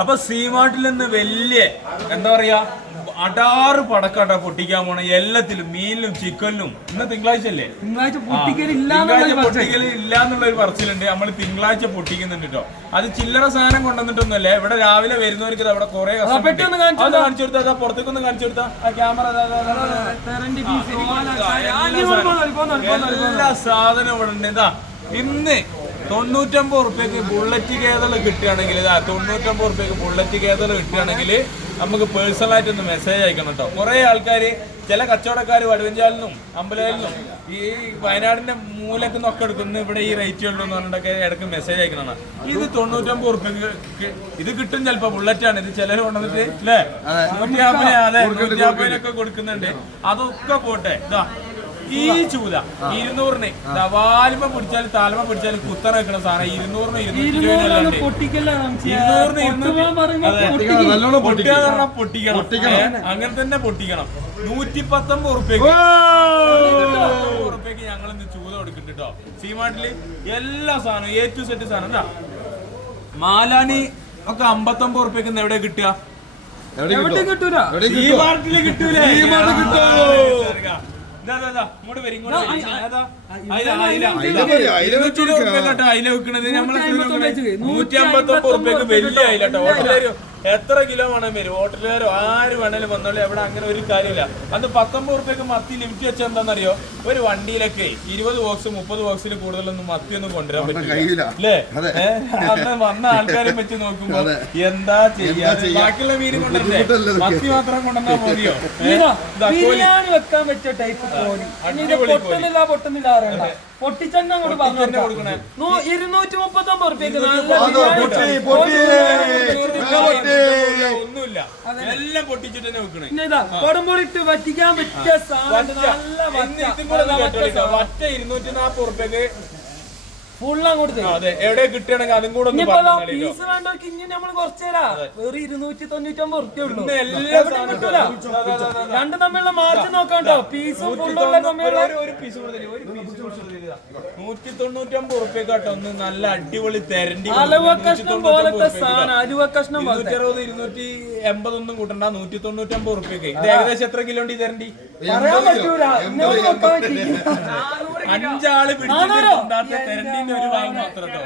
അപ്പൊ സീമാർട്ടിൽ നിന്ന് വലിയ എന്താ പറയാ അടാറ് പടക്കാട്ടാ പൊട്ടിക്കാൻ പോണ എല്ലാത്തിലും മീനിലും ചിക്കനിലും. ഇന്ന് തിങ്കളാഴ്ച അല്ലേ? തിങ്കളാഴ്ച പൊട്ടിക്കൽ ഇല്ലാന്നുള്ള ഒരു പറച്ചിലുണ്ട്. നമ്മൾ തിങ്കളാഴ്ച പൊട്ടിക്കുന്നുണ്ട് കേട്ടോ. അത് ചില്ലറ സാധനം കൊണ്ടുവന്നിട്ടൊന്നുമല്ലേ. ഇവിടെ രാവിലെ വരുന്നവർക്ക് അവിടെ കുറെ കാണിച്ചു കൊടുത്താ, പുറത്തേക്കൊന്ന് കാണിച്ചു കൊടുത്താ ആ ക്യാമറ. എല്ലാ സാധനം ഇവിടെ ഉണ്ട്. ഇതാ ഇന്ന് 99 റുപ്യക്ക് ബുള്ളറ്റ് കേതൾ കിട്ടുകയാണെങ്കിൽ, 99 റുപ്യക്ക് ബുള്ളറ്റ് കേതൾ കിട്ടുകയാണെങ്കിൽ നമുക്ക് പേഴ്സണലായിട്ട് ഒന്ന് മെസ്സേജ് അയക്കണം കേട്ടോ. കുറെ ആൾക്കാർ, ചില കച്ചവടക്കാർ വടുവഞ്ചാലിനും അമ്പലയിലും ഈ വയനാടിന്റെ മൂലക്ക് നിന്നൊക്കെ എടുക്കുന്നു ഇവിടെ ഈ റേറ്റ് ഉള്ളൂ എന്ന് പറഞ്ഞിട്ടൊക്കെ ഇടയ്ക്ക് മെസ്സേജ് അയക്കണം. ഇത് 99 റുപ്യക്ക് ഇത് കിട്ടും. ചിലപ്പോ ബുള്ളറ്റാണ് ഇത്. ചിലർ കൊണ്ടുവന്നിട്ട് അല്ലേ 150-നൊക്കെ കൊടുക്കുന്നുണ്ട്. അതൊക്കെ പോട്ടെ. ഇതാ ഈ ചൂത 200-ന് വാലുമ പിടിച്ചാലും താലമ പിടിച്ചാലും കുത്തറ വെക്കണ സാധനം 200-ന് 220 പൊട്ടിക്കണം. അങ്ങനെ തന്നെ പൊട്ടിക്കണം. 119 റുപ്യക്ക് ഞങ്ങൾ ഇന്ന് ചൂത കൊടുക്കുന്നുണ്ട് കേട്ടോ. സീമാർട്ടില് എല്ലാ സാധനവും A to Z സാധനം. എന്താ മാലാനി ഒക്കെ 59 റുപ്യക്ക് എവിടെ കിട്ടുക? സീമാർട്ടില് കിട്ടൂലേ? അയില വെക്കണത് നമ്മളെ 159 റുപ്യക്ക് വലിയ അയില കേട്ടോ. ഹോട്ടലുകാരോ എത്ര കിലോ വേണം വരും. ഹോട്ടലുകാരോ ആര് വേണേലും വന്നോളൂ. എവിടെ അങ്ങനെ ഒരു കാര്യമില്ല. അന്ന് 19 റുപ്യക്ക് മത്തി ലിമിറ്റ് വെച്ചാൽ എന്താണെന്നറിയോ? ഒരു വണ്ടിയിലൊക്കെ 20 ബോക്സ് 30 ബോക്സിൽ കൂടുതലൊന്നും മത്തിയൊന്നും കൊണ്ടുവരാൻ പറ്റില്ല അല്ലേ? അന്ന് വന്ന ആൾക്കാരെ വെച്ച് നോക്കുമ്പോ എന്താ ചെയ്യാ? ബാക്കിയുള്ള മീൻ കൊണ്ടുവരണ്ടേ? മത്തി മാത്രം കൊണ്ടുവന്നാ മതിയോ? ബിരിയാണി വെക്കാൻ പറ്റിയ ടൈപ്പ് പൊട്ടുന്നില്ല പൊട്ടിച്ചെണ്ണ അങ്ങോട്ട് പറഞ്ഞു 239 റുപ്യക്ക് ഒന്നുമില്ല. എല്ലാം പൊട്ടിച്ചിട്ട് തന്നെ വെക്കണേ. കൊടുമ്പോളിട്ട് വറ്റിക്കാൻ പറ്റിയ വറ്റ 240 റുപ്യക്ക് ഫുള്ള് അങ്ങോട്ട്. അതെ, എവിടെ കിട്ടുകയാണെങ്കിൽ അതും കൂടെ പീസ് വേണ്ടവർക്ക് ഇനി നമ്മൾ കുറച്ചുതരാ. വെറും 299 റുപ്യ ഉള്ളൂ. കിട്ടൂല. രണ്ടും തമ്മിലുള്ള മാറ്റം നോക്കാം കേട്ടോ. പീസും ഫുള്ളുള്ള തമ്മിലുള്ള 199 റുപ്യ കേട്ടോ. ഒന്ന് നല്ല അടിപൊളി തെരണ്ടി അലുവ കഷ്ണം പോലത്തെ സാധനം. അലുവ കഷ്ണം 260-280 ഒന്നും കൂട്ടണ്ട. 199 റുപ്യക്ക് ഇത് ഏകദേശം എത്ര കിലോ ഉണ്ട് ഈ തെരണ്ടി? പറയാൻ പറ്റൂല. 5 ആള് പിടിച്ചിട്ട് തെരണ്ടിന്റെ ഒരു ഭാഗം മാത്രം കേട്ടോ.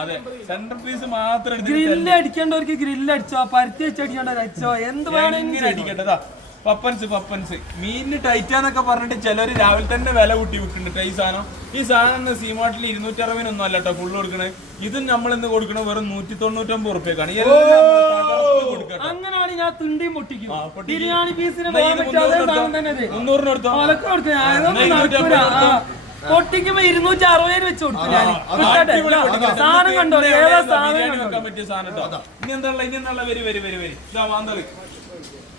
അതെ, സെന്റർ പീസ് മാത്രം ഗ്രില്ല് അടിക്കേണ്ടവർക്ക് ഗ്രില്ല് അടിച്ചോ, പരുത്തി വെച്ച് അടിക്കേണ്ടവർ അടിച്ചോ, എന്ത് വേണമെങ്കിലും അടിക്കട്ടെ. പപ്പൻസ് മീനിന് ടൈറ്റാന്നൊക്കെ പറഞ്ഞിട്ട് ചിലര് രാവിലെ തന്നെ വില കൂട്ടി വെക്കുന്നുണ്ട്. ഈ സാധനം സീമാർട്ടിൽ 260-നൊന്നും അല്ല കേട്ടോ ഫുള്ള് കൊടുക്കണേ. ഇതും നമ്മൾ ഇന്ന് കൊടുക്കണ വെറും 199 റുപ്യക്കാണ്. അങ്ങനെയാണ് ഞാൻ തുണ്ടിയും പൊട്ടിക്കും. ബിരിയാണി പീസിന് 300-ന് എടുത്തോ. പൊട്ടിക്കുമ്പോ 260 വെച്ച് കൊടുത്തു ഞാൻ. സാധനം കണ്ടോ? ഏതാ സാധനം വെക്കാൻ പറ്റിയ സാധനം കേട്ടോ. ഇനി എന്താ വരി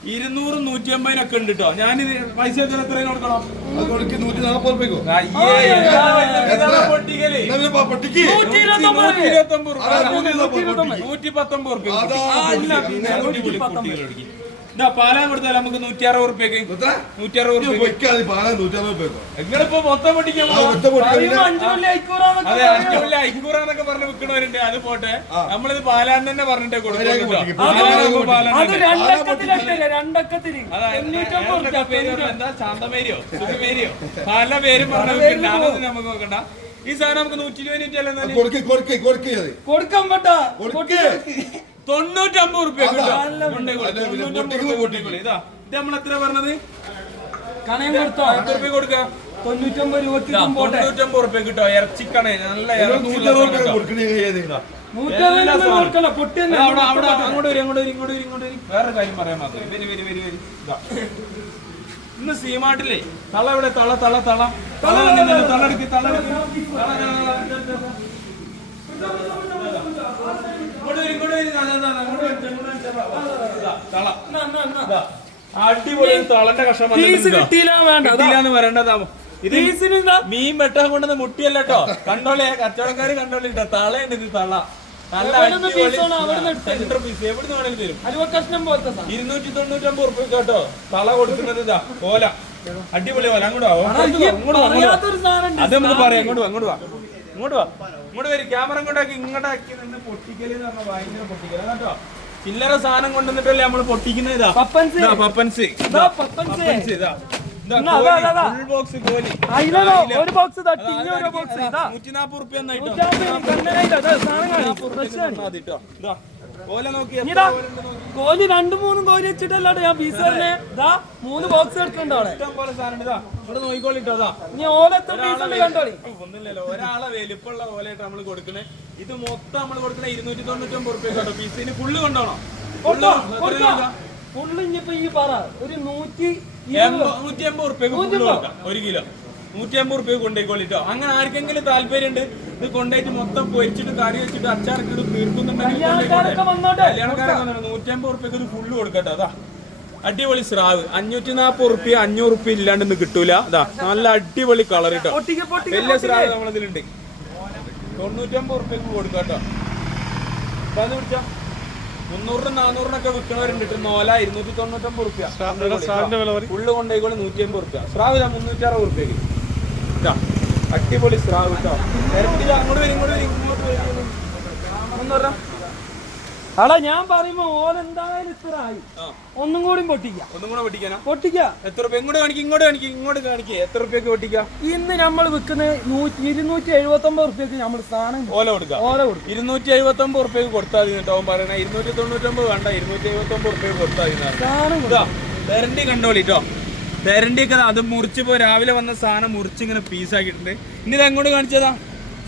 200-150-നൊക്കെ ഉണ്ട് കേട്ടോ. ഞാനിത് പൈസ എത്രയും കൊടുക്കണം? 140 റുപ്യക്കോ? 119 പാലാൻ കൊടുത്താൽ നമുക്ക് 160 റുപ്യക്ക്. 160 നിങ്ങളിപ്പോ മൊത്തം പൊട്ടിക്കാൻ അതെ 5 ഐക്കൂറാന്നൊക്കെ പറഞ്ഞ് വിൽക്കണവരുണ്ട്. അത് പോട്ടെ, നമ്മളിത് പാലാൻ തന്നെ പറഞ്ഞിട്ടേ കൊടുക്കും. എന്താ ശാന്തമേരിയോ സുഖമേരിയോ പല പേരും പറഞ്ഞ വിൽക്കണ്ട. അതൊന്നും നമുക്ക് നോക്കണ്ട. ഈ സാധനം നമുക്ക് 120 കൊടുക്കാൻ പറ്റാ. 99 റുപ്യ. ഇതാ ഇത് നമ്മൾ എത്ര പറഞ്ഞത്? കണയം കൊടുത്തോ? 100 കൊടുക്കുക. 99 രൂപ 99 റുപ്യ കിട്ടോ. ഇറച്ചിക്കണേ നല്ല അങ്ങോട്ട് വേറെ കാര്യം പറയാൻ മാത്രമേ. വരി ഇന്ന് സീമാർട്ടില്ലേ തള ഇവിടെ തളെടുക്ക് അടിപൊളി തളന്റെ കഷ്ണം കിട്ടിയില്ലാന്ന് പറയണ്ടതാ. ഇത് മീൻ വെട്ടാൻ കൊണ്ടുവന്ന മുട്ടിയല്ല കേട്ടോ. കണ്ടോളേ, കച്ചവടക്കാര് കണ്ടോളി കേട്ടോ. തളയുണ്ട് ഇത്. തള നല്ല സെന്റർ പീസ് എവിടുന്ന് വേണേലും തരും. 299 റുപ്യ കേട്ടോ തള കൊടുക്കുന്നത്. ഇതാ ഓല, അടിപൊളി ഓല. അങ്ങോട്ട് അത് നമുക്ക് പറയാം. അങ്ങോട്ട് വാ ഇങ്ങോട്ട് വാ, ഇങ്ങോട്ട് വരും. ക്യാമറ ഇങ്ങോട്ടാക്കി നിന്ന് പൊട്ടിക്കല് എന്ന് പറഞ്ഞാൽ ഭയങ്കര പൊട്ടിക്കല് കേട്ടോ. ചില്ലറ സാധനം കൊണ്ടുവന്നിട്ടല്ലേ നമ്മള് പൊട്ടിക്കുന്നത്. ഇതാ പപ്പൻസ്. പപ്പൻസ്, ഇതാ പപ്പൻസ്. ഇതാ ഫുൾ ബോക്സ് കോലി. ഒരു ബോക്സ് തട്ടി ഇനി ഒരു ബോക്സ്. 140 റുപ്യ ഒന്നായിട്ടോ. ഓല നോക്കി കോലി 2-3 കോലി വെച്ചിട്ടല്ലാണ്ട് ഞാൻ പീസ് തന്നെ 3 ബോക്സ് എടുക്കണ്ടോ അവിടെ. ഇഷ്ടം പോലെ സാധനം ഇതാ ഇവിടെ നോക്കിക്കോളിട്ടോ. അതാ നീ ഓല എത്ര പീസ് കണ്ടോളി. ഒന്നുമില്ലല്ലോ, ഒരാളെ വലിപ്പമുള്ള ഓലയായിട്ട് നമ്മള് കൊടുക്കണേ. ഇത് മൊത്തം നമ്മൾ കൊടുക്കണേ 299 റുപ്യ കേട്ടോ. പീസിന് ഫുള്ള് കൊണ്ടോണം. ഫുള്ള് ഇനിയിപ്പോ ഈ പറ ഒരു 180 റുപ്യക്ക് ഫുള്ള് കൊടുക്കാം. 1 കിലോ 150 റുപ്യ കൊണ്ടുപോയിക്കോളിട്ടോ. അങ്ങനെ ആർക്കെങ്കിലും താല്പര്യം ഉണ്ട് ഇത് കൊണ്ടുപോയിട്ട് മൊത്തം പൊരിച്ചിട്ട് കറി വെച്ചിട്ട് അച്ചാറിട്ട് തീർക്കുന്നുണ്ടെങ്കിൽ കല്യാണക്കാരൊക്കെ 150 റുപ്യക്ക് ഇത് ഫുള്ള് കൊടുക്കട്ടോ. അതാ അടിപൊളി സ്രാവ് 540 റുപ്യ 500 റുപ്യ ഇല്ലാണ്ട് ഇന്ന് കിട്ടൂല. അതാ നല്ല അടിപൊളി കളർ കേട്ടോ. വലിയ സ്രാവ് നമ്മളിതിലുണ്ട്. 950 റുപ്യക്ക് കൊടുക്കാട്ടോ. അത് പിടിച്ചോ. 300-400 വിൽക്കണവരുണ്ട്. നോല 299 റുപ്യ ഫുള്ള് കൊണ്ടുപോയിക്കോളി. 150 റുപ്യ സ്രാവ് 360 റുപ്യക്ക്. അടിപൊളി സ്രാവ് കേട്ടോ. അങ്ങോട്ട് വരും, ഇങ്ങോട്ട് വരും, ഇങ്ങോട്ട് വരും. അടാ ഞാൻ പറയുമ്പോ ഓലെന്തായാലും ഇത്ര ആയി. ഒന്നും കൂടി പൊട്ടിക്കാം. ഒന്നും കൂടെ പൊട്ടിക്കാനാ? പൊട്ടിക്കാം. എത്ര റുപ്യ? ഇങ്ങോട്ട് കാണിക്കും, ഇങ്ങോട്ട് കാണിക്കും, ഇങ്ങോട്ട് കാണിക്കുക. എത്ര റുപ്യക്ക് പൊട്ടിക്കാം? ഇന്ന് നമ്മൾ വിൽക്കുന്നത് 279 റുപ്യക്ക് നമ്മൾ സാധനം ഓല കൊടുക്കാം. 279 റുപ്യക്ക് കൊടുത്താൽ മതി കേട്ടോ. അവൻ പറയണേ 299 വേണ്ട, 279 റുപ്യക്ക് കൊടുത്താൽ മതി. തെരണ്ടി കണ്ടോളിട്ടോ. തെരണ്ടിയൊക്കെ അത് മുറിച്ചിപ്പോ രാവിലെ വന്ന സാധനം മുറിച്ച് ഇങ്ങനെ പീസാക്കിയിട്ടുണ്ട്. ഇനി ഇത് എങ്ങോട്ട് കാണിച്ചതാ?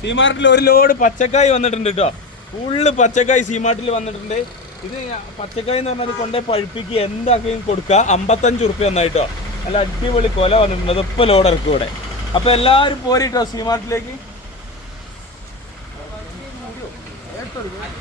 സീമാർട്ടിൽ ഒരു ലോഡ് പച്ചക്കായ് വന്നിട്ടുണ്ട് കേട്ടോ. ഫുള്ള് പച്ചക്കായ് സീമാർട്ടിൽ വന്നിട്ടുണ്ട്. ഇത് പച്ചക്കായ് എന്ന് പറഞ്ഞാൽ കൊണ്ടേ പഴുപ്പിക്ക് എന്താക്കുകയും കൊടുക്കുക. 55 റുപ്യ ഒന്നായിട്ടോ. നല്ല അടിപൊളി കൊല വന്നിട്ടുണ്ട്. അതിപ്പോൾ ലോഡ് ഇറക്കും ഇവിടെ. അപ്പോൾ എല്ലാവരും പോരിട്ടോ സീമാർട്ടിലേക്ക്.